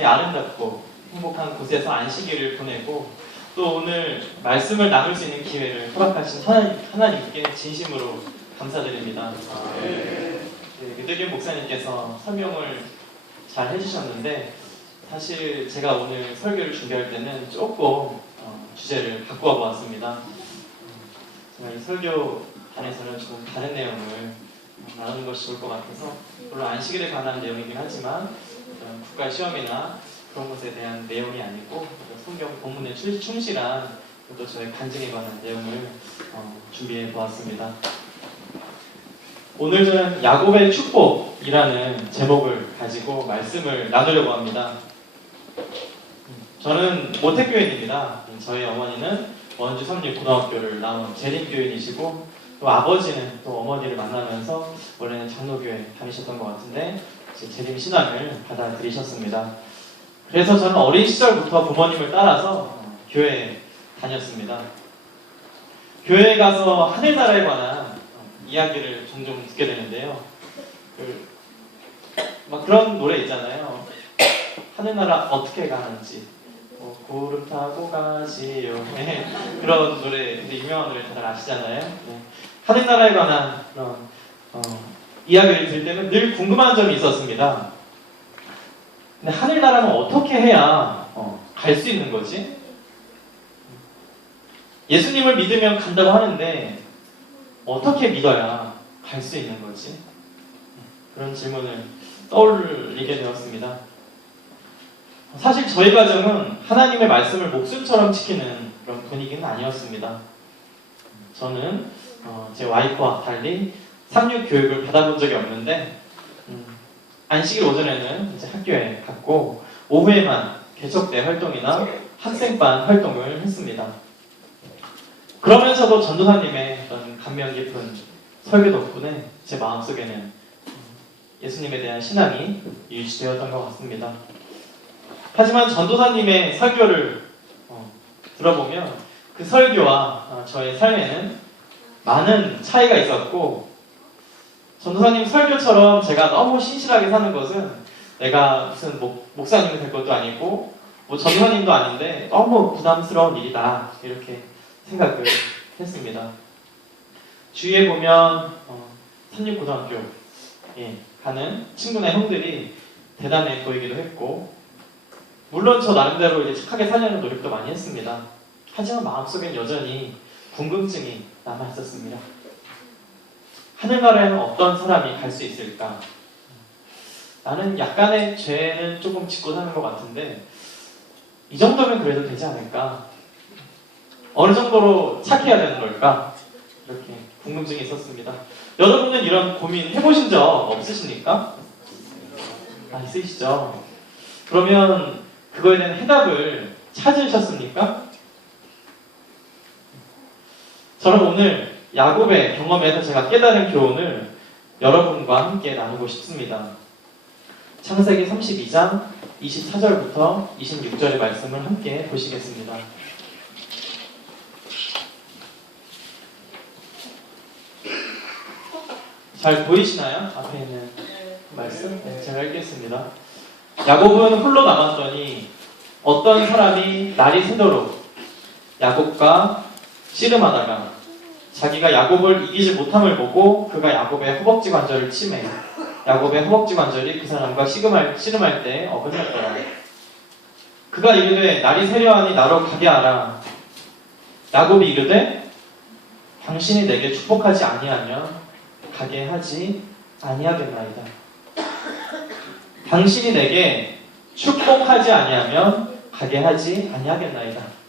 이렇게 아름답고 행복한 곳에서 안식일을 보내고 또 오늘 말씀을 나눌 수 있는 기회를 허락하신 하나님께 진심으로 감사드립니다. 유대균 목사님께서 설명을 잘 해주셨는데 사실 제가 오늘 설교를 준비할 때는 조금 주제를 바꾸어 보았습니다. 제가 이 설교단에서는 조금 다른 내용을 나누는 것이 좋을 것 같아서 물론 안식일에 관한 내용이긴 하지만 국가 시험이나 그런 것에 대한 내용이 아니고 성경 본문에 충실한 또 저의 간증에 관한 내용을 준비해 보았습니다. 오늘 저는 야곱의 축복이라는 제목을 가지고 말씀을 나누려고 합니다. 저는 모태교인입니다. 저희 어머니는 원주 삼립고등학교를 나온 재림교인이시고 또 아버지는 또 어머니를 만나면서 원래는 장로교회 다니셨던 것 같은데 재림 신앙을 받아들이셨습니다. 그래서 저는 어린 시절부터 부모님을 따라서 교회에 다녔습니다. 교회에 가서 하늘나라에 관한 이야기를 종종 듣게 되는데요. 막 그런 노래 있잖아요. 하늘나라 어떻게 가는지 구름 타고 가지요. 그런 노래, 유명한 노래 다들 아시잖아요. 하늘나라에 관한 그런 이야기를 들을 때는 늘 궁금한 점이 있었습니다. 근데 하늘나라는 어떻게 해야 갈 수 있는 거지? 예수님을 믿으면 간다고 하는데 어떻게 믿어야 갈 수 있는 거지? 그런 질문을 떠올리게 되었습니다. 사실 저희 가정은 하나님의 말씀을 목숨처럼 지키는 그런 분위기는 아니었습니다. 저는 제 와이프와 달리 삼육 교육을 받아본 적이 없는데 안식일 오전에는 이제 학교에 갔고 오후에만 개척대 활동이나 학생반 활동을 했습니다. 그러면서도 전도사님의 어떤 감명 깊은 설교 덕분에 제 마음속에는 예수님에 대한 신앙이 유지되었던 것 같습니다. 하지만 전도사님의 설교를 들어보면 그 설교와 저의 삶에는 많은 차이가 있었고 전도사님 설교처럼 제가 너무 신실하게 사는 것은 내가 무슨 목사님이 될 것도 아니고 전도사님도 아닌데 너무 부담스러운 일이다 이렇게 생각을 했습니다. 주위에 보면 삼립고등학교에 가는 친구나 형들이 대단해 보이기도 했고 물론 저 나름대로 이제 착하게 살려는 노력도 많이 했습니다. 하지만 마음속엔 여전히 궁금증이 남아있었습니다. 하늘나라에는 어떤 사람이 갈 수 있을까? 나는 약간의 죄는 조금 짓고 사는 것 같은데 이 정도면 그래도 되지 않을까? 어느 정도로 착해야 되는 걸까? 이렇게 궁금증이 있었습니다. 여러분은 이런 고민 해보신 적 없으십니까? 있으시죠? 그러면 그거에 대한 해답을 찾으셨습니까? 저는 오늘 야곱의 경험에서 제가 깨달은 교훈을 여러분과 함께 나누고 싶습니다. 창세기 32장 24절부터 26절의 말씀을 함께 보시겠습니다. 잘 보이시나요? 앞에 있는 말씀? 네, 제가 읽겠습니다. 야곱은 홀로 남았더니 어떤 사람이 날이 새도록 야곱과 씨름하다가 자기가 야곱을 이기지 못함을 보고 그가 야곱의 허벅지 관절을 치매 야곱의 허벅지 관절이 그 사람과 씨름할 때 어긋났더라. 그가 이르되 날이 새려하니 나로 가게 하라. 야곱이 이르되 당신이 내게 축복하지 아니하면 가게 하지 아니하겠나이다. 당신이 내게 축복하지 아니하면 가게 하지 아니하겠나이다.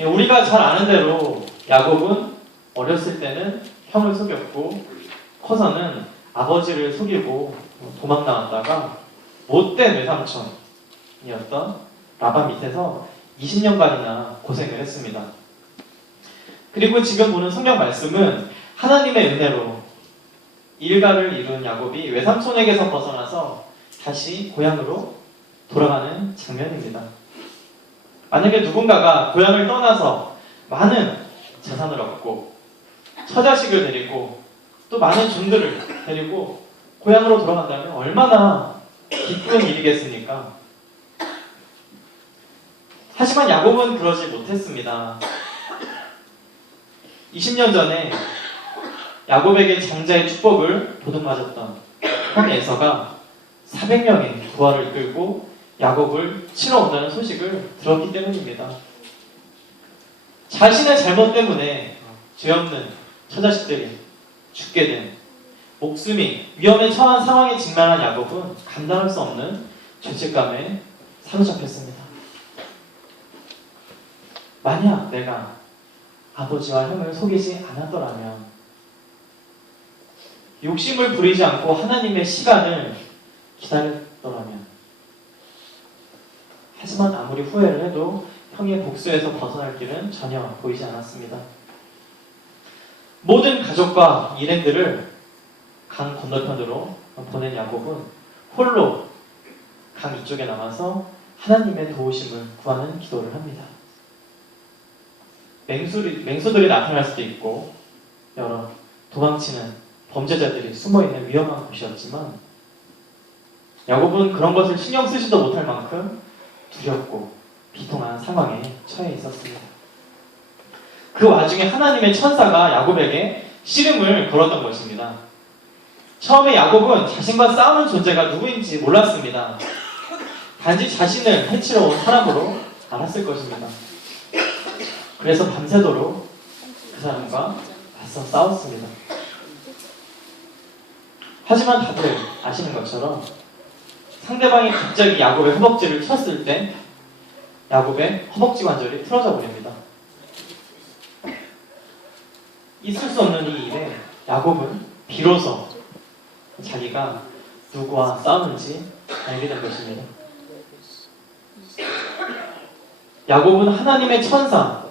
우리가 잘 아는 대로 야곱은 어렸을 때는 형을 속였고 커서는 아버지를 속이고 도망나왔다가 못된 외삼촌이었던 라반 밑에서 20년간이나 고생을 했습니다. 그리고 지금 보는 성경 말씀은 하나님의 은혜로 일가를 이룬 야곱이 외삼촌에게서 벗어나서 다시 고향으로 돌아가는 장면입니다. 만약에 누군가가 고향을 떠나서 많은 재산을 얻고 처자식을 데리고 또 많은 종들을 데리고 고향으로 돌아간다면 얼마나 기쁜 일이겠습니까? 하지만 야곱은 그러지 못했습니다. 20년 전에 야곱에게 장자의 축복을 도둑맞았던 형 에서가 400명의 부하를 이끌고 야곱을 치러 온다는 소식을 들었기 때문입니다. 자신의 잘못 때문에 죄 없는 처자식들이 죽게 된, 목숨이 위험에 처한 상황에 직면한 야곱은 감당할 수 없는 죄책감에 사로잡혔습니다. 만약 내가 아버지와 형을 속이지 않았더라면, 욕심을 부리지 않고 하나님의 시간을 기다렸더라면, 하지만 아무리 후회를 해도 형의 복수에서 벗어날 길은 전혀 보이지 않았습니다. 모든 가족과 일행들을 강 건너편으로 보낸 야곱은 홀로 강 이쪽에 남아서 하나님의 도우심을 구하는 기도를 합니다. 맹수들이 나타날 수도 있고 여러 도망치는 범죄자들이 숨어있는 위험한 곳이었지만 야곱은 그런 것을 신경 쓰지도 못할 만큼 두렵고 비통한 상황에 처해 있었습니다. 그 와중에 하나님의 천사가 야곱에게 씨름을 걸었던 것입니다. 처음에 야곱은 자신과 싸우는 존재가 누구인지 몰랐습니다. 단지 자신을 해치러 온 사람으로 알았을 것입니다. 그래서 밤새도록 그 사람과 맞서 싸웠습니다. 하지만 다들 아시는 것처럼 상대방이 갑자기 야곱의 허벅지를 쳤을 때 야곱의 허벅지 관절이 틀어져 버립니다. 있을 수 없는 이 일에 야곱은 비로소 자기가 누구와 싸우는지 알게 된 것입니다. 야곱은 하나님의 천사,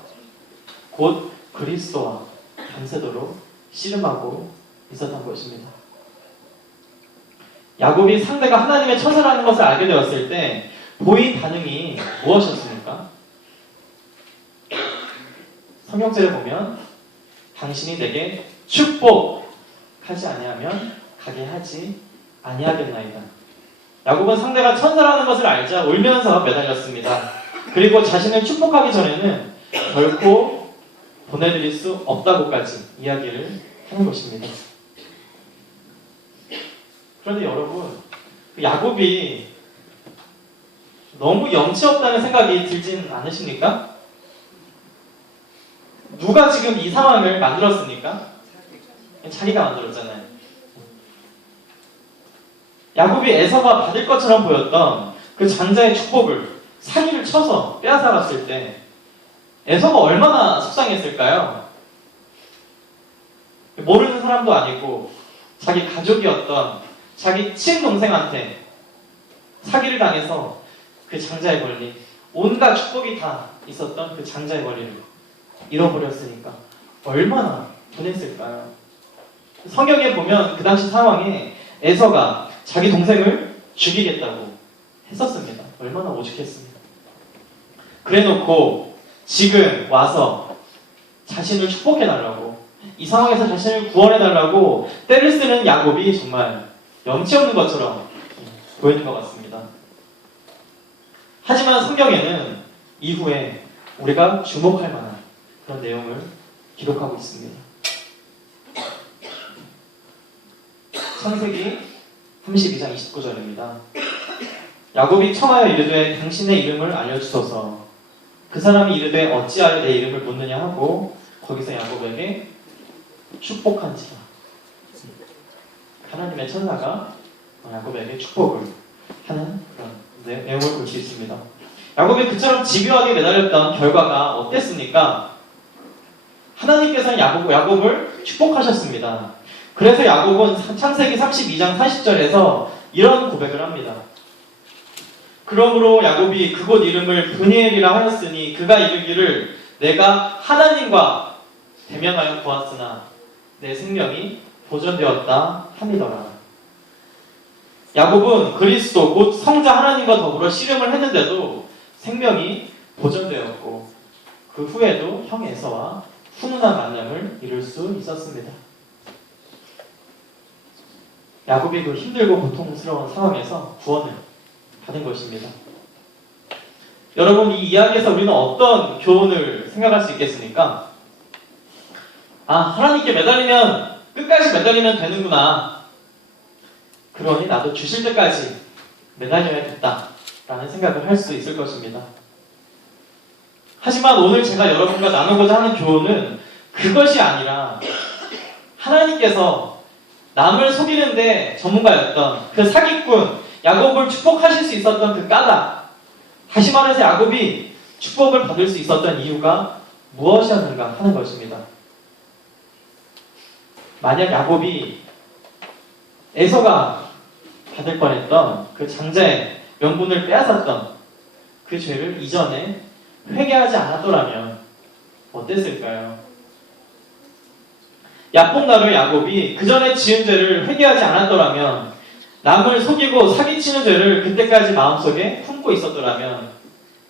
곧 그리스도와 밤새도록 씨름하고 있었던 것입니다. 야곱이 상대가 하나님의 천사라는 것을 알게 되었을 때 보인 반응이 무엇이었습니까? 성경책에 보면 당신이 내게 축복하지 아니하면 가게 하지 아니하겠나이다. 야곱은 상대가 천사라는 것을 알자 울면서 매달렸습니다. 그리고 자신을 축복하기 전에는 결코 보내드릴 수 없다고까지 이야기를 하는 것입니다. 그런데 여러분, 야곱이 너무 염치 없다는 생각이 들진 않으십니까? 누가 지금 이 상황을 만들었습니까? 자기가 만들었잖아요. 야곱이 에서가 받을 것처럼 보였던 그 장자의 축복을 사기를 쳐서 빼앗아갔을 때 에서가 얼마나 속상했을까요? 모르는 사람도 아니고 자기 가족이었던 자기 친동생한테 사기를 당해서 그 장자의 권리, 온갖 축복이 다 있었던 그 장자의 권리를 잃어버렸으니까 얼마나 분했을까요? 성경에 보면 그 당시 상황에 에서가 자기 동생을 죽이겠다고 했었습니다. 얼마나 오죽했습니까? 그래놓고 지금 와서 자신을 축복해달라고, 이 상황에서 자신을 구원해달라고 때를 쓰는 야곱이 정말 염치 없는 것처럼 보이는 것 같습니다. 하지만 성경에는 이후에 우리가 주목할 만한 그런 내용을 기록하고 있습니다. 창세기 32장 29절입니다. 야곱이 청하여 이르되 당신의 이름을 알려주소서. 그 사람이 이르되 어찌하여 내 이름을 묻느냐 하고 거기서 야곱에게 축복한지라. 하나님의 천사가 야곱에게 축복을 하는 그런 내용을 볼 수 있습니다. 야곱이 그처럼 집요하게 매달렸던 결과가 어땠습니까? 하나님께서는 야곱을 축복하셨습니다. 그래서 야곱은 창세기 32장 40절에서 이런 고백을 합니다. 그러므로 야곱이 그곳 이름을 브니엘이라 하였으니 그가 이르기를 내가 하나님과 대면하여 보았으나 내 생명이 보존되었다 함이더라. 야곱은 그리스도 곧 성자 하나님과 더불어 씨름을 했는데도 생명이 보존되었고 그 후에도 형 에서와 훈훈한 만남을 이룰 수 있었습니다. 야곱이 그 힘들고 고통스러운 상황에서 구원을 받은 것입니다. 여러분, 이 이야기에서 우리는 어떤 교훈을 생각할 수 있겠습니까? 하나님께 매달리면 끝까지 매달리면 되는구나. 그러니 나도 주실 때까지 매달려야겠다 라는 생각을 할 수 있을 것입니다. 하지만 오늘 제가 여러분과 나누고자 하는 교훈은 그것이 아니라 하나님께서 남을 속이는데 전문가였던 그 사기꾼 야곱을 축복하실 수 있었던 그 까닭, 다시 말해서 야곱이 축복을 받을 수 있었던 이유가 무엇이었는가 하는 것입니다. 만약 야곱이 에서가 받을 뻔했던 그 장자의 명분을 빼앗았던 그 죄를 이전에 회개하지 않았더라면 어땠을까요? 야뽕나루 야곱이 그 전에 지은 죄를 회개하지 않았더라면, 남을 속이고 사기치는 죄를 그때까지 마음속에 품고 있었더라면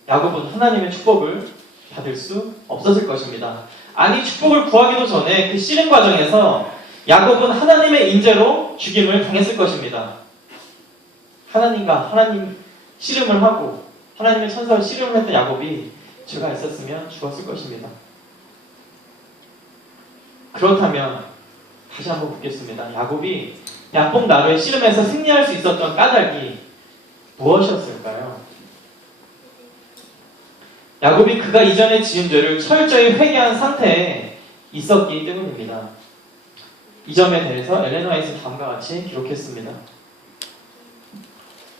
야곱은 하나님의 축복을 받을 수 없었을 것입니다. 아니, 축복을 구하기도 전에 그 씨름 과정에서 야곱은 하나님의 인재로 죽임을 당했을 것입니다. 하나님 씨름을 하고 하나님의 천사와 씨름을 했던 야곱이 죄가 있었으면 죽었을 것입니다. 그렇다면 다시 한번 묻겠습니다. 야곱이 야뽕 나루의 씨름에서 승리할 수 있었던 까닭이 무엇이었을까요? 야곱이 그가 이전에 지은 죄를 철저히 회개한 상태에 있었기 때문입니다. 이 점에 대해서 엘렌 화이트는 다음과 같이 기록했습니다.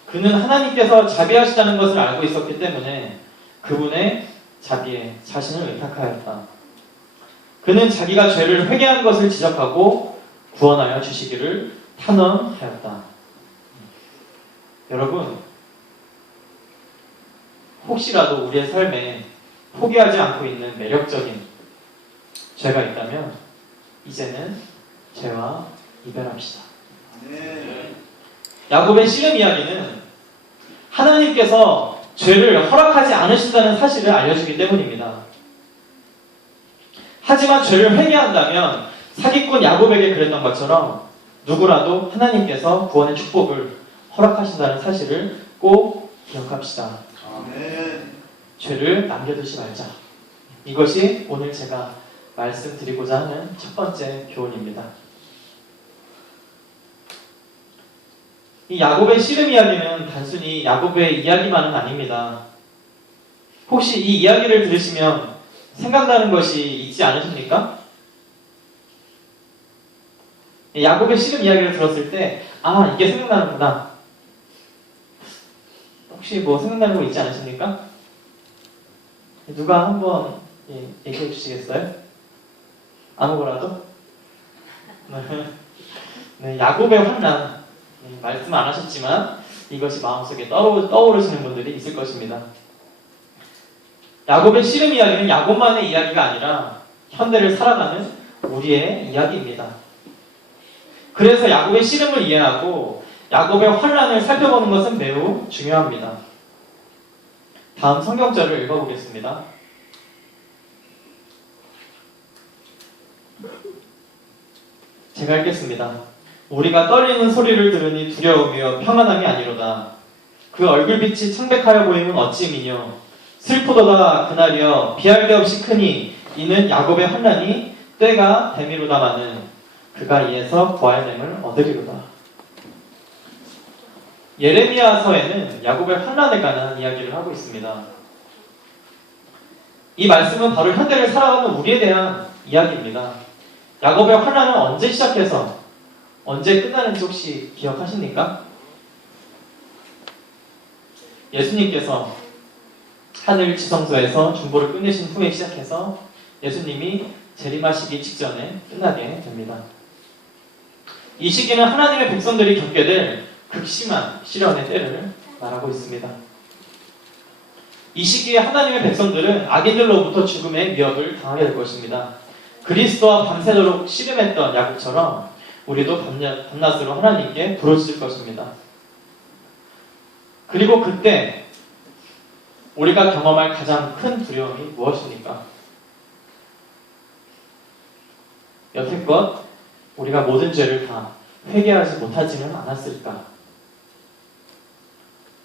그는 하나님께서 자비하시다는 것을 알고 있었기 때문에 그분의 자비에 자신을 의탁하였다. 그는 자기가 죄를 회개한 것을 지적하고 구원하여 주시기를 탄원하였다. 여러분, 혹시라도 우리의 삶에 포기하지 않고 있는 매력적인 죄가 있다면 이제는 죄와 이별합시다. 야곱의 씨름 이야기는 하나님께서 죄를 허락하지 않으신다는 사실을 알려주기 때문입니다. 하지만 죄를 회개한다면 사기꾼 야곱에게 그랬던 것처럼 누구라도 하나님께서 구원의 축복을 허락하신다는 사실을 꼭 기억합시다. 아멘. 죄를 남겨두지 말자. 이것이 오늘 제가 말씀드리고자 하는 첫 번째 교훈입니다. 이 야곱의 씨름 이야기는 단순히 야곱의 이야기만은 아닙니다. 혹시 이 이야기를 들으시면 생각나는 것이 있지 않으십니까? 야곱의 씨름 이야기를 들었을 때 이게 생각나는구나. 혹시 뭐 생각나는 거 있지 않으십니까? 누가 한번 얘기해 주시겠어요? 아무거라도? 네, 야곱의 환난. 말씀 안 하셨지만 이것이 마음속에 떠오르시는 분들이 있을 것입니다. 야곱의 씨름 이야기는 야곱만의 이야기가 아니라 현대를 살아가는 우리의 이야기입니다. 그래서 야곱의 씨름을 이해하고 야곱의 환난을 살펴보는 것은 매우 중요합니다. 다음 성경절을 읽어보겠습니다. 제가 읽겠습니다. 우리가 떨리는 소리를 들으니 두려움이여 평안함이 아니로다. 그 얼굴빛이 창백하여 보이면 어찌 미뇨. 슬프도다 그날이여 비할 데 없이 크니 이는 야곱의 환난이 때가 됨이로다마는 그가 이에서 구할냄을 얻으리로다. 예레미야서에는 야곱의 환난에 관한 이야기를 하고 있습니다. 이 말씀은 바로 현대를 살아가는 우리에 대한 이야기입니다. 야곱의 환난은 언제 시작해서 언제 끝나는지 혹시 기억하십니까? 예수님께서 하늘 지성소에서 중보를 끝내신 후에 시작해서 예수님이 재림하시기 직전에 끝나게 됩니다. 이 시기는 하나님의 백성들이 겪게 될 극심한 시련의 때를 말하고 있습니다. 이 시기에 하나님의 백성들은 악인들로부터 죽음의 위협을 당하게 될 것입니다. 그리스도와 밤새도록 씨름했던 야곱처럼 우리도 밤낮으로 하나님께 부르짖을 것입니다. 그리고 그때 우리가 경험할 가장 큰 두려움이 무엇입니까? 여태껏 우리가 모든 죄를 다 회개하지 못하지는 않았을까?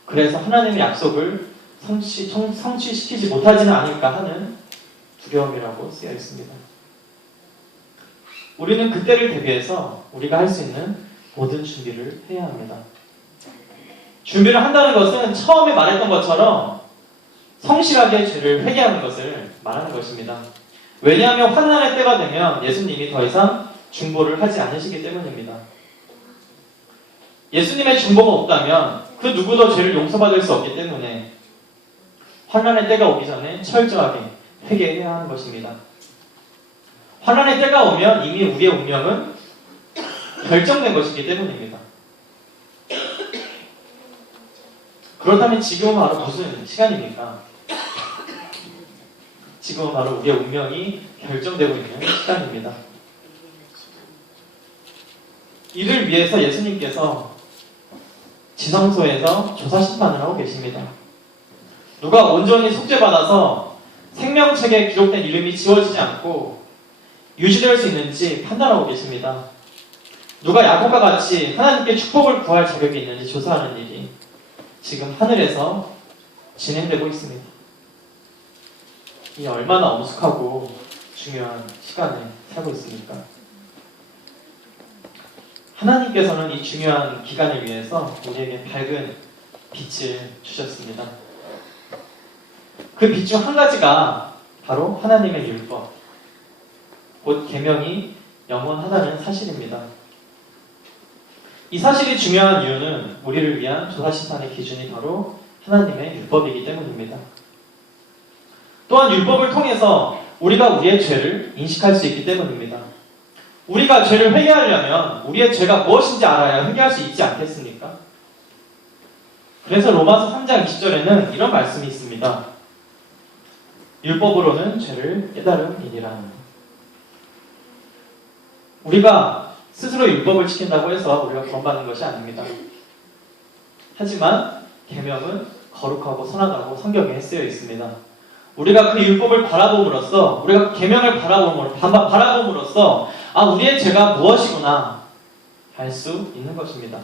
그래서 하나님의 약속을 성취시키지 못하지는 않을까 하는 두려움이라고 쓰여 있습니다. 우리는 그때를 대비해서 우리가 할 수 있는 모든 준비를 해야 합니다. 준비를 한다는 것은 처음에 말했던 것처럼 성실하게 죄를 회개하는 것을 말하는 것입니다. 왜냐하면 환난의 때가 되면 예수님이 더 이상 중보를 하지 않으시기 때문입니다. 예수님의 중보가 없다면 그 누구도 죄를 용서받을 수 없기 때문에 환난의 때가 오기 전에 철저하게 회개해야 하는 것입니다. 환난의 때가 오면 이미 우리의 운명은 결정된 것이기 때문입니다. 그렇다면 지금은 바로 무슨 시간입니까? 지금은 바로 우리의 운명이 결정되고 있는 시간입니다. 이를 위해서 예수님께서 지성소에서 조사심판을 하고 계십니다. 누가 온전히 속죄받아서 생명책에 기록된 이름이 지워지지 않고 유지될 수 있는지 판단하고 계십니다. 누가 야곱과 같이 하나님께 축복을 구할 자격이 있는지 조사하는 일이 지금 하늘에서 진행되고 있습니다. 이 얼마나 엄숙하고 중요한 시간에 살고 있습니까? 하나님께서는 이 중요한 기간을 위해서 우리에게 밝은 빛을 주셨습니다. 그 빛 중 한 가지가 바로 하나님의 율법, 곧 계명이 영원하다는 사실입니다. 이 사실이 중요한 이유는 우리를 위한 조사심판의 기준이 바로 하나님의 율법이기 때문입니다. 또한 율법을 통해서 우리가 우리의 죄를 인식할 수 있기 때문입니다. 우리가 죄를 회개하려면 우리의 죄가 무엇인지 알아야 회개할 수 있지 않겠습니까? 그래서 로마서 3장 20절에는 이런 말씀이 있습니다. 율법으로는 죄를 깨달음이니라. 우리가 스스로 율법을 지킨다고 해서 우리가 구원받는 것이 아닙니다. 하지만 계명은 거룩하고 선하다고 성경에 쓰여 있습니다. 우리가 그 율법을 바라봄으로써, 우리가 계명을 바라봄으로써 우리의 죄가 무엇이구나 알 수 있는 것입니다.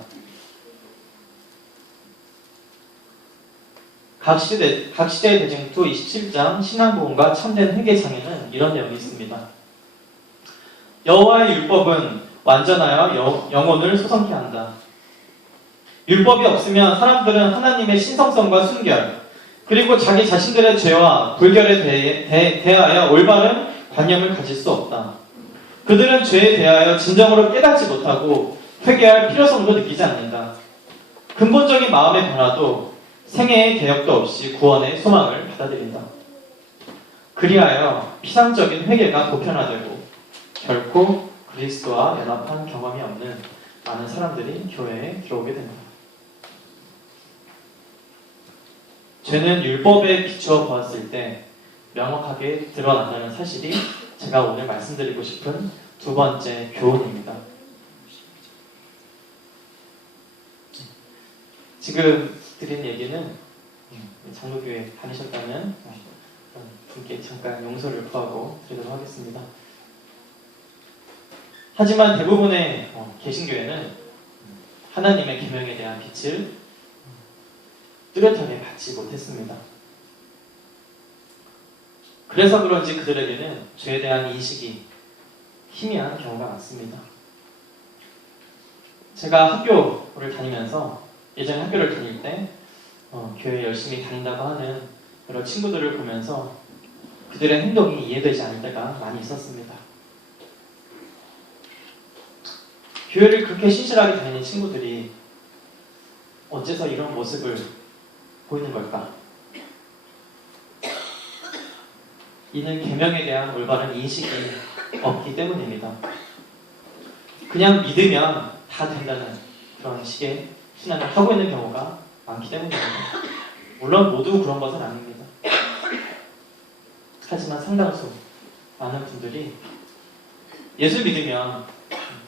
각시대의 대쟁투 27장 신앙보험과 참된 회개장에는 이런 내용이 있습니다. 여호와의 율법은 완전하여 영혼을 소성케 한다. 율법이 없으면 사람들은 하나님의 신성성과 순결, 그리고 자기 자신들의 죄와 불결에 대하여 올바른 관념을 가질 수 없다. 그들은 죄에 대하여 진정으로 깨닫지 못하고 회개할 필요성도 느끼지 않는다. 근본적인 마음의 변화도 생애의 개혁도 없이 구원의 소망을 받아들인다. 그리하여 피상적인 회개가 보편화되고 결코 그리스도와 연합한 경험이 없는 많은 사람들이 교회에 들어오게 됩니다. 죄는 율법에 비추어 보았을 때 명확하게 드러난다는 사실이 제가 오늘 말씀드리고 싶은 두 번째 교훈입니다. 지금 드린 얘기는 장로교회 다니셨다면 분께 잠깐 용서를 구하고 드리도록 하겠습니다. 하지만 대부분의 개신교회는 하나님의 계명에 대한 빛을 뚜렷하게 받지 못했습니다. 그래서 그런지 그들에게는 죄에 대한 인식이 희미한 경우가 많습니다. 제가 학교를 다니면서 예전에 학교를 다닐 때 교회 열심히 다닌다고 하는 여러 친구들을 보면서 그들의 행동이 이해되지 않을 때가 많이 있었습니다. 교회를 그렇게 신실하게 다니는 친구들이 어째서 이런 모습을 보이는 걸까? 이는 계명에 대한 올바른 인식이 없기 때문입니다. 그냥 믿으면 다 된다는 그런 식의 신앙을 하고 있는 경우가 많기 때문입니다. 물론 모두 그런 것은 아닙니다. 하지만 상당수 많은 분들이 예수 믿으면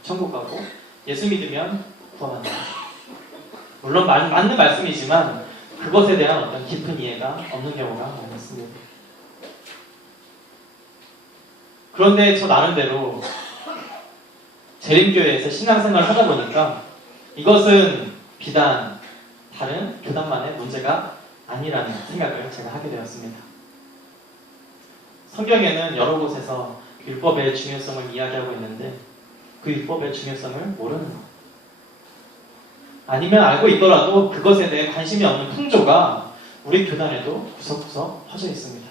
천국 가고 예수 믿으면 구원한다. 물론 맞는 말씀이지만 그것에 대한 어떤 깊은 이해가 없는 경우가 많습니다. 그런데 저 나름대로 재림교회에서 신앙생활을 하다 보니까 이것은 비단 다른 교단만의 문제가 아니라는 생각을 제가 하게 되었습니다. 성경에는 여러 곳에서 율법의 중요성을 이야기하고 있는데 그 율법의 중요성을 모르는 것, 아니면 알고 있더라도 그것에 대해 관심이 없는 풍조가 우리 교단에도 구석구석 퍼져 있습니다.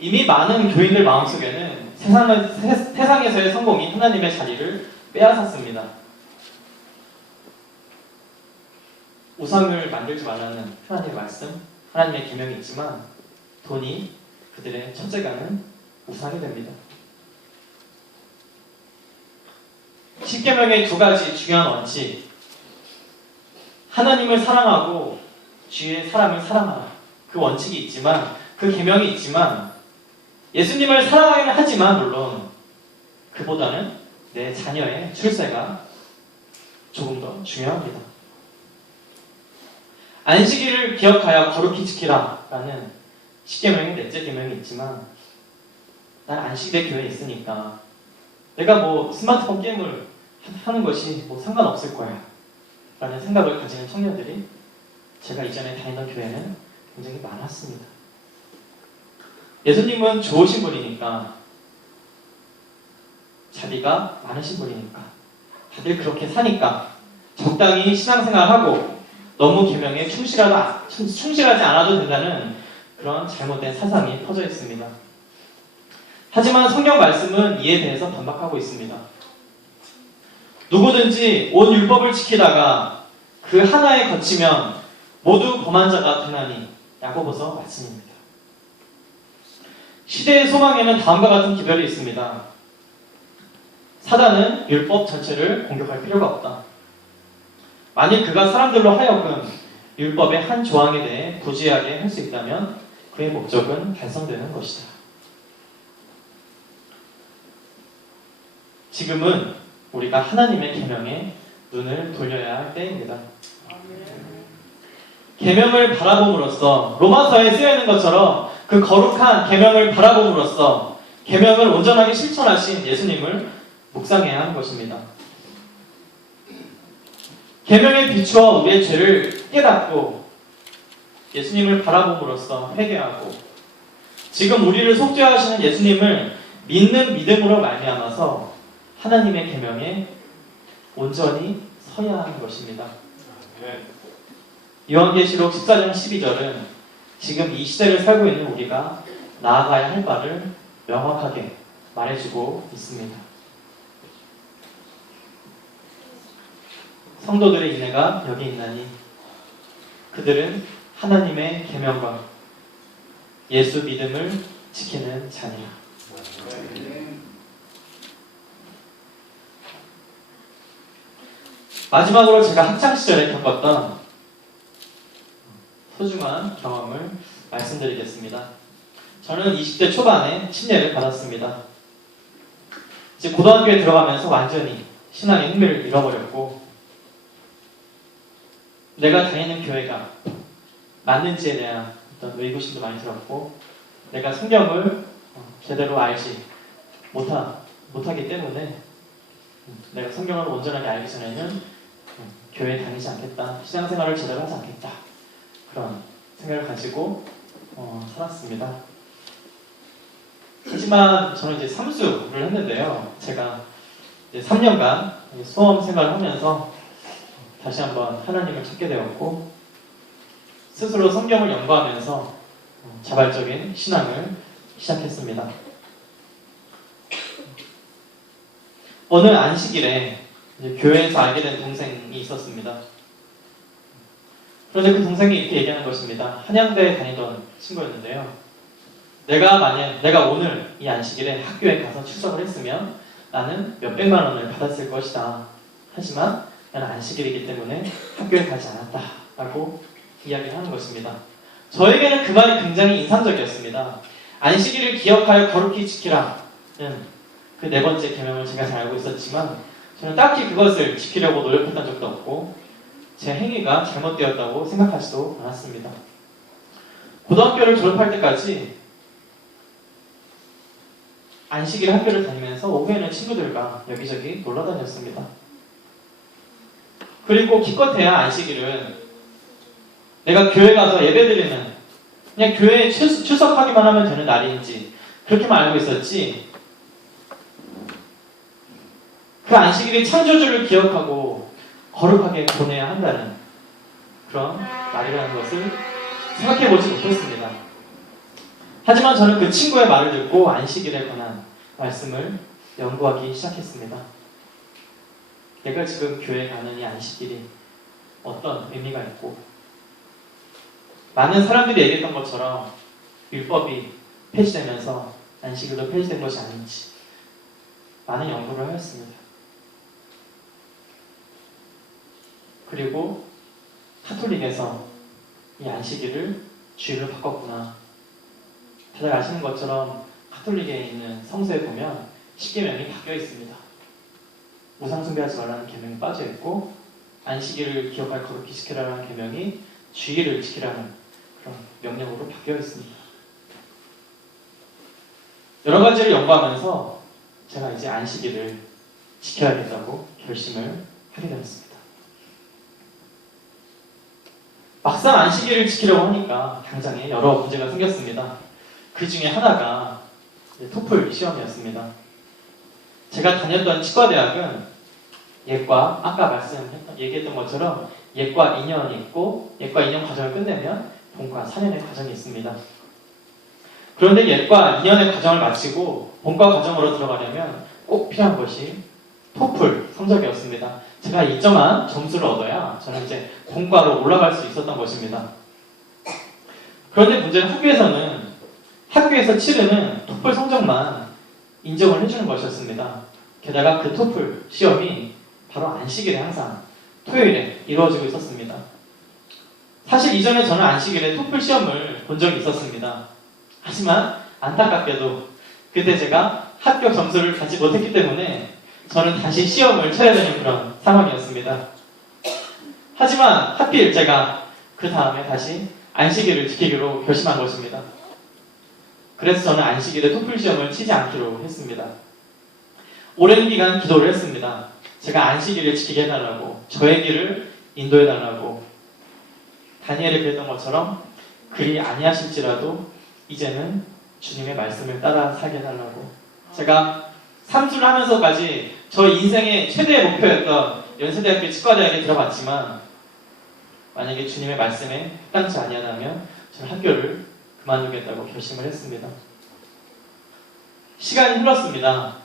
이미 많은 교인들 마음속에는 세상에서의 성공이 하나님의 자리를 빼앗았습니다. 우상을 만들지 말라는 하나님의 말씀, 하나님의 계명이 있지만 돈이 그들의 첫째가는 우상이 됩니다. 십계명의 두 가지 중요한 원칙, 하나님을 사랑하고 주위의 사람을 사랑하라, 그 원칙이 있지만, 그 계명이 있지만 예수님을 사랑하기는 하지만 물론 그보다는 내 자녀의 출세가 조금 더 중요합니다. 안식일을 기억하여 거룩히 지키라 라는 십계명의 넷째 계명이 있지만 난 안식일에 교회에 있으니까 내가 뭐 스마트폰 게임을 하는 것이 뭐 상관없을 거야 라는 생각을 가지는 청년들이 제가 이전에 다니던 교회는 굉장히 많았습니다. 예수님은 좋으신 분이니까, 자비가 많으신 분이니까, 다들 그렇게 사니까 적당히 신앙생활하고 너무 계명에 충실하지 않아도 된다는 그런 잘못된 사상이 퍼져 있습니다. 하지만 성경 말씀은 이에 대해서 반박하고 있습니다. 누구든지 온 율법을 지키다가 그 하나에 거치면 모두 범한 자가 되나니, 야고보서 말씀입니다. 시대의 소망에는 다음과 같은 기별이 있습니다. 사단은 율법 전체를 공격할 필요가 없다. 만일 그가 사람들로 하여금 율법의 한 조항에 대해 부주의하게 할 수 있다면 그의 목적은 달성되는 것이다. 지금은 우리가 하나님의 계명에 눈을 돌려야 할 때입니다. 계명을 바라봄으로써, 로마서에 쓰여 있는 것처럼 그 거룩한 계명을 바라봄으로써 계명을 온전하게 실천하신 예수님을 묵상해야 하는 것입니다. 계명에 비추어 우리의 죄를 깨닫고 예수님을 바라봄으로써 회개하고 지금 우리를 속죄하시는 예수님을 믿는 믿음으로 말미암아서 하나님의 계명에 온전히 서야 하는 것입니다. 요한계시록 14장 12절은 지금 이 시대를 살고 있는 우리가 나아가야 할 바를 명확하게 말해주고 있습니다. 성도들의 인애가 여기 있나니 그들은 하나님의 계명과 예수 믿음을 지키는 자니라. 마지막으로 제가 학창시절에 겪었던 소중한 경험을 말씀드리겠습니다. 저는 20대 초반에 침례를 받았습니다. 이제 고등학교에 들어가면서 완전히 신앙의 흥미를 잃어버렸고 내가 다니는 교회가 맞는지에 대한 어떤 의구심도 많이 들었고 내가 성경을 제대로 알지 못하기 때문에 내가 성경을 온전하게 알기 전에는 교회에 다니지 않겠다, 신앙생활을 제대로 하지 않겠다, 그런 생각을 가지고 살았습니다. 하지만 저는 이제 삼수를 했는데요. 제가 이제 3년간 수험 생활을 하면서 다시 한번 하나님을 찾게 되었고 스스로 성경을 연구하면서 자발적인 신앙을 시작했습니다. 어느 안식일에 이제 교회에서 알게 된 동생이 있었습니다. 그런데 그 동생이 이렇게 얘기하는 것입니다. 한양대에 다니던 친구였는데요. 내가 오늘 이 안식일에 학교에 가서 출석을 했으면 나는 몇백만 원을 받았을 것이다. 하지만 나는 안식일이기 때문에 학교에 가지 않았다. 라고 이야기를 하는 것입니다. 저에게는 그 말이 굉장히 인상적이었습니다. 안식일을 기억하여 거룩히 지키라는 그 네 번째 계명을 제가 잘 알고 있었지만 저는 딱히 그것을 지키려고 노력했던 적도 없고 제 행위가 잘못되었다고 생각하지도 않았습니다. 고등학교를 졸업할 때까지 안식일 학교를 다니면서 오후에는 친구들과 여기저기 놀러 다녔습니다. 그리고 기껏해야 안식일은 내가 교회 가서 예배드리는, 그냥 교회에 출석하기만 하면 되는 날인지 그렇게만 알고 있었지, 그 안식일이 창조주를 기억하고 거룩하게 보내야 한다는 그런 날이라는 것을 생각해보지 못했습니다. 하지만 저는 그 친구의 말을 듣고 안식일에 관한 말씀을 연구하기 시작했습니다. 내가 지금 교회 가는 이 안식일이 어떤 의미가 있고, 많은 사람들이 얘기했던 것처럼 율법이 폐지되면서 안식일도 폐지된 것이 아닌지 많은 연구를 하였습니다. 그리고 카톨릭에서 이 안식일을 주일로 바꿨구나. 다들 아시는 것처럼 카톨릭에 있는 성서에 보면 십계명이 바뀌어 있습니다. 우상 숭배하지 말라는 계명이 빠져 있고, 안식일을 기억할 거룩히 지키라는 계명이 주일을 지키라는 그런 명령으로 바뀌어 있습니다. 여러 가지를 연구하면서 제가 이제 안식일을 지켜야겠다고 결심을 하게 되었습니다. 막상 안식일을 지키려고 하니까 당장에 여러 문제가 생겼습니다. 그 중에 하나가 토플 시험이었습니다. 제가 다녔던 치과대학은 예과, 아까 얘기했던 것처럼 예과 2년이 있고, 예과 2년 과정을 끝내면 본과 4년의 과정이 있습니다. 그런데 예과 2년의 과정을 마치고 본과 과정으로 들어가려면 꼭 필요한 것이 토플 성적이었습니다. 제가 일정한 점수를 얻어야 저는 이제 본과로 올라갈 수 있었던 것입니다. 그런데 문제는 학교에서 치르는 토플 성적만 인정을 해주는 것이었습니다. 게다가 그 토플 시험이 바로 안식일에 항상 토요일에 이루어지고 있었습니다. 사실 이전에 저는 안식일에 토플 시험을 본 적이 있었습니다. 하지만 안타깝게도 그때 제가 합격 점수를 갖지 못했기 때문에 저는 다시 시험을 쳐야 되는 그런 상황이었습니다. 하지만 하필 제가 그 다음에 다시 안식일을 지키기로 결심한 것입니다. 그래서 저는 안식일에 토플 시험을 치지 않기로 했습니다. 오랜 기간 기도를 했습니다. 제가 안식일을 지키게 해달라고, 저의 길을 인도해달라고. 다니엘이 그랬던 것처럼 그리 아니하실지라도 이제는 주님의 말씀을 따라 살게 해달라고. 제가 삼수를 하면서까지 저 인생의 최대의 목표였던 연세대학교 치과대학에 들어갔지만, 만약에 주님의 말씀에 합당치 아니하다면 저는 학교를 그만두겠다고 결심을 했습니다. 시간이 흘렀습니다.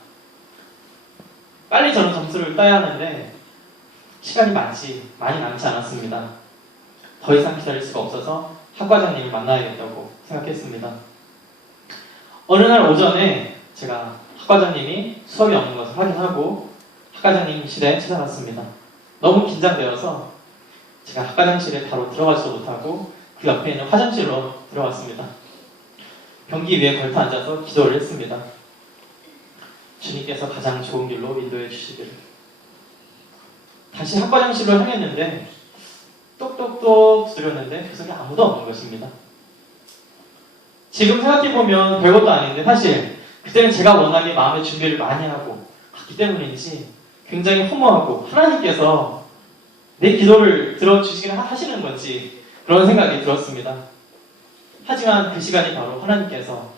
빨리 저는 점수를 따야 하는데 시간이 많이 남지 않았습니다. 더 이상 기다릴 수가 없어서 학과장님을 만나야겠다고 생각했습니다. 어느 날 오전에 제가 학과장님이 수업이 없는 것을 확인하고 학과장님실에 찾아갔습니다. 너무 긴장되어서 제가 학과장실에 바로 들어가지도 못하고 그 옆에 있는 화장실로 들어갔습니다. 변기 위에 걸터 앉아서 기도를 했습니다. 주님께서 가장 좋은 길로 인도해 주시기를. 다시 학과장실로 향했는데 똑똑똑 두드렸는데 그 속에 아무도 없는 것입니다. 지금 생각해보면 별것도 아닌데 사실 그때는 제가 워낙에 마음의 준비를 많이 하고 갔기 때문인지 굉장히 허무하고 하나님께서 내 기도를 들어주시긴 하시는 건지 그런 생각이 들었습니다. 하지만 그 시간이 바로 하나님께서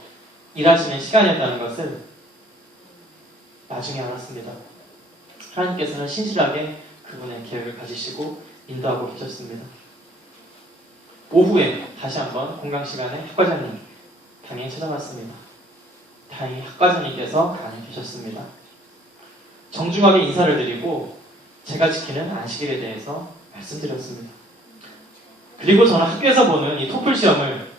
일하시는 시간이었다는 것을 나중에 알았습니다. 하나님께서는 신실하게 그분의 계획을 가지시고 인도하고 계셨습니다. 오후에 다시 한번 공강 시간에 학과장님 방에 찾아갔습니다. 다행히 학과장님께서 안에 계셨습니다. 정중하게 인사를 드리고 제가 지키는 안식일에 대해서 말씀드렸습니다. 그리고 저는 학교에서 보는 이 토플 시험을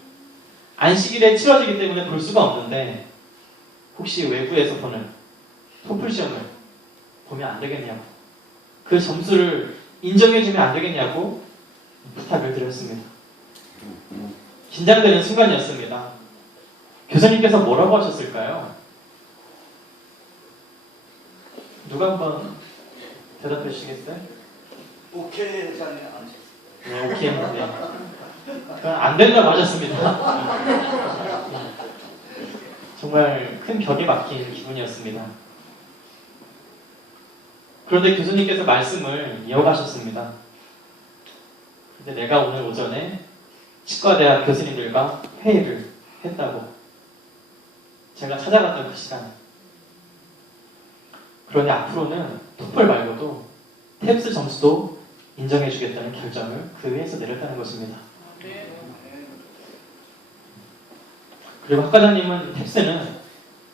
안식일에 치러지기 때문에 볼 수가 없는데 혹시 외부에서 보는 토플 시험을 보면 안 되겠냐고, 그 점수를 인정해주면 안 되겠냐고 부탁을 드렸습니다. 긴장되는 순간이었습니다. 교수님께서 뭐라고 하셨을까요? 누가 한번 대답해 주시겠어요? 오케이 하잖아요. 네, 오케이. 네. 그건 안 된다고 하셨습니다. 정말 큰 벽에 막힌 기분이었습니다. 그런데 교수님께서 말씀을 이어가셨습니다. 근데 내가 오늘 오전에 치과대학 교수님들과 회의를 했다고. 제가 찾아갔던 그 시간. 그러니 앞으로는 토플 말고도 탭스 점수도 인정해주겠다는 결정을 그 회의에서 내렸다는 것입니다. 그리고 학과장님은 탭스는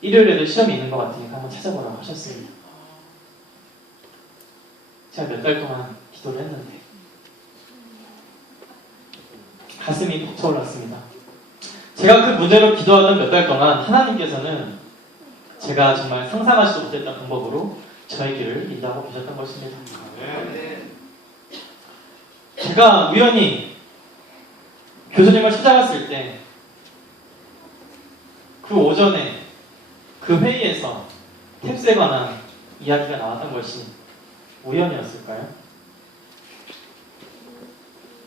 일요일에도 시험이 있는 것 같으니까 한번 찾아보라고 하셨습니다. 제가 몇 달 동안 기도를 했는데 가슴이 벅차올랐습니다. 제가 그 문제로 기도하던 몇 달 동안 하나님께서는 제가 정말 상상하지도 못했던 방법으로 저의 길을 인도하고 계셨던 것입니다. 제가 우연히 교수님을 찾아갔을 때 그 오전에 그 회의에서 탭스에 관한 이야기가 나왔던 것이 우연이었을까요?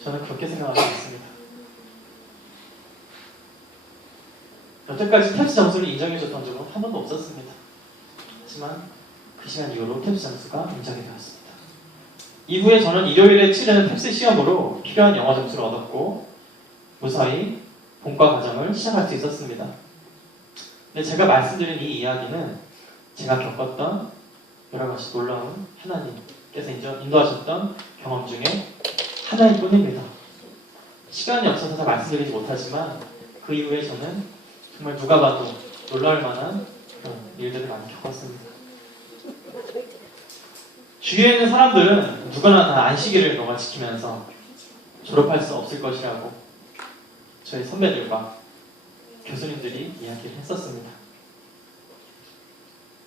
저는 그렇게 생각하고 있습니다. 여태까지 탭스 점수를 인정해줬던 적은 한 번도 없었습니다. 하지만 그 시간 이후로 탭스 점수가 인정이 되었습니다. 이후에 저는 일요일에 치르는 탭스 시험으로 필요한 영어 점수를 얻었고 무사히 본과 과정을 시작할 수 있었습니다. 근데 제가 말씀드린 이 이야기는 제가 겪었던 여러 가지 놀라운 하나님께서 인도하셨던 경험 중에 하나일 뿐입니다. 시간이 없어서 다 말씀드리지 못하지만 그 이후에 저는 정말 누가 봐도 놀라울 만한 그런 일들을 많이 겪었습니다. 주위에 있는 사람들은 누구나 다 안식일을 너가 지키면서 졸업할 수 없을 것이라고 저희 선배들과 교수님들이 이야기를 했었습니다.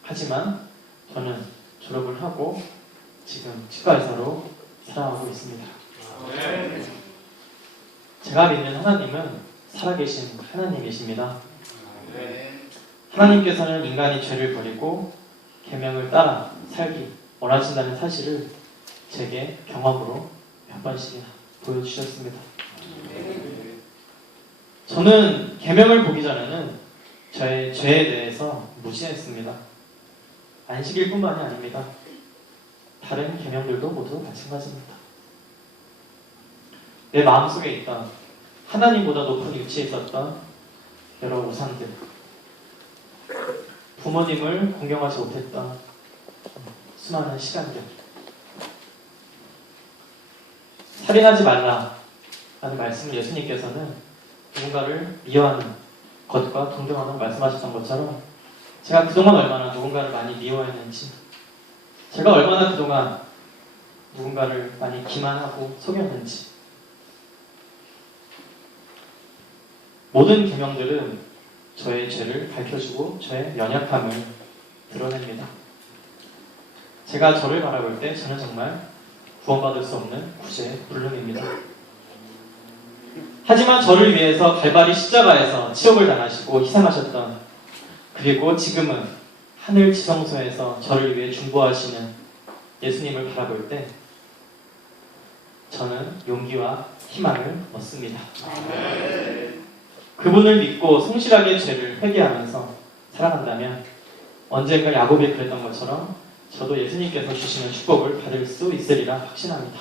하지만 저는 졸업을 하고 지금 치과의사로 살아가고 있습니다. 제가 믿는 하나님은 살아계신 하나님이십니다. 하나님께서는 인간이 죄를 버리고 계명을 따라 살기 원하신다는 사실을 제게 경험으로 몇 번씩이나 보여주셨습니다. 저는 계명을 보기 전에는 저의 죄에 대해서 무시했습니다. 안식일 뿐만이 아닙니다. 다른 계명들도 모두 마찬가지입니다. 내 마음속에 있던 하나님보다 높은 위치에 있었던 여러 우상들, 부모님을 공경하지 못했던 수많은 시간들, 살인하지 말라라는 말씀을 예수님께서는 누군가를 미워하는 것과 동경하는 말씀하셨던 것처럼 제가 그동안 얼마나 누군가를 많이 미워했는지, 제가 얼마나 그동안 누군가를 많이 기만하고 속였는지, 모든 계명들은 저의 죄를 밝혀주고 저의 연약함을 드러냅니다. 제가 저를 바라볼 때 저는 정말 구원받을 수 없는 구제의 불능입니다. 하지만 저를 위해서 갈바리 십자가에서 치욕을 당하시고 희생하셨던, 그리고 지금은 하늘 지성소에서 저를 위해 중보하시는 예수님을 바라볼 때 저는 용기와 희망을 얻습니다. 그분을 믿고 성실하게 죄를 회개하면서 살아간다면 언젠가 야곱이 그랬던 것처럼 저도 예수님께서 주시는 축복을 받을 수 있으리라 확신합니다.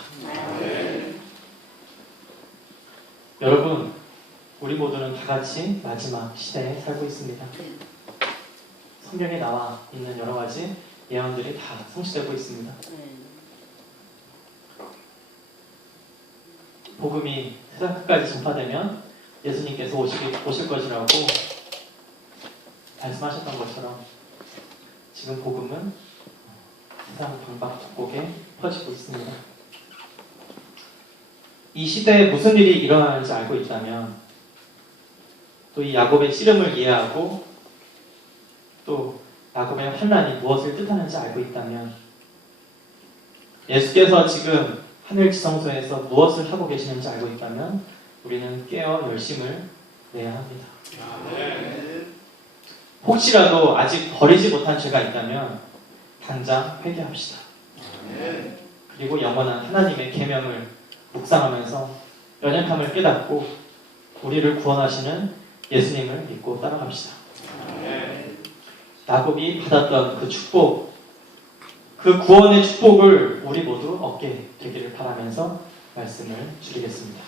여러분, 우리 모두는 다 같이 마지막 시대에 살고 있습니다. 성경에 나와 있는 여러 가지 예언들이 다 성취되고 있습니다. 복음이 세상 끝까지 전파되면 예수님께서 오실 것이라고 말씀하셨던 것처럼 지금 복음은 세상 방방곡곡에 퍼지고 있습니다. 이 시대에 무슨 일이 일어나는지 알고 있다면, 또 이 야곱의 씨름을 이해하고 또 야곱의 환난이 무엇을 뜻하는지 알고 있다면, 예수께서 지금 하늘 지성소에서 무엇을 하고 계시는지 알고 있다면 우리는 깨어 열심을 내야 합니다. 혹시라도 아직 버리지 못한 죄가 있다면 당장 회개합시다. 그리고 영원한 하나님의 계명을 묵상하면서 연약함을 깨닫고 우리를 구원하시는 예수님을 믿고 따라갑시다. 야곱이 받았던 그 축복, 그 구원의 축복을 우리 모두 얻게 되기를 바라면서 말씀을 드리겠습니다.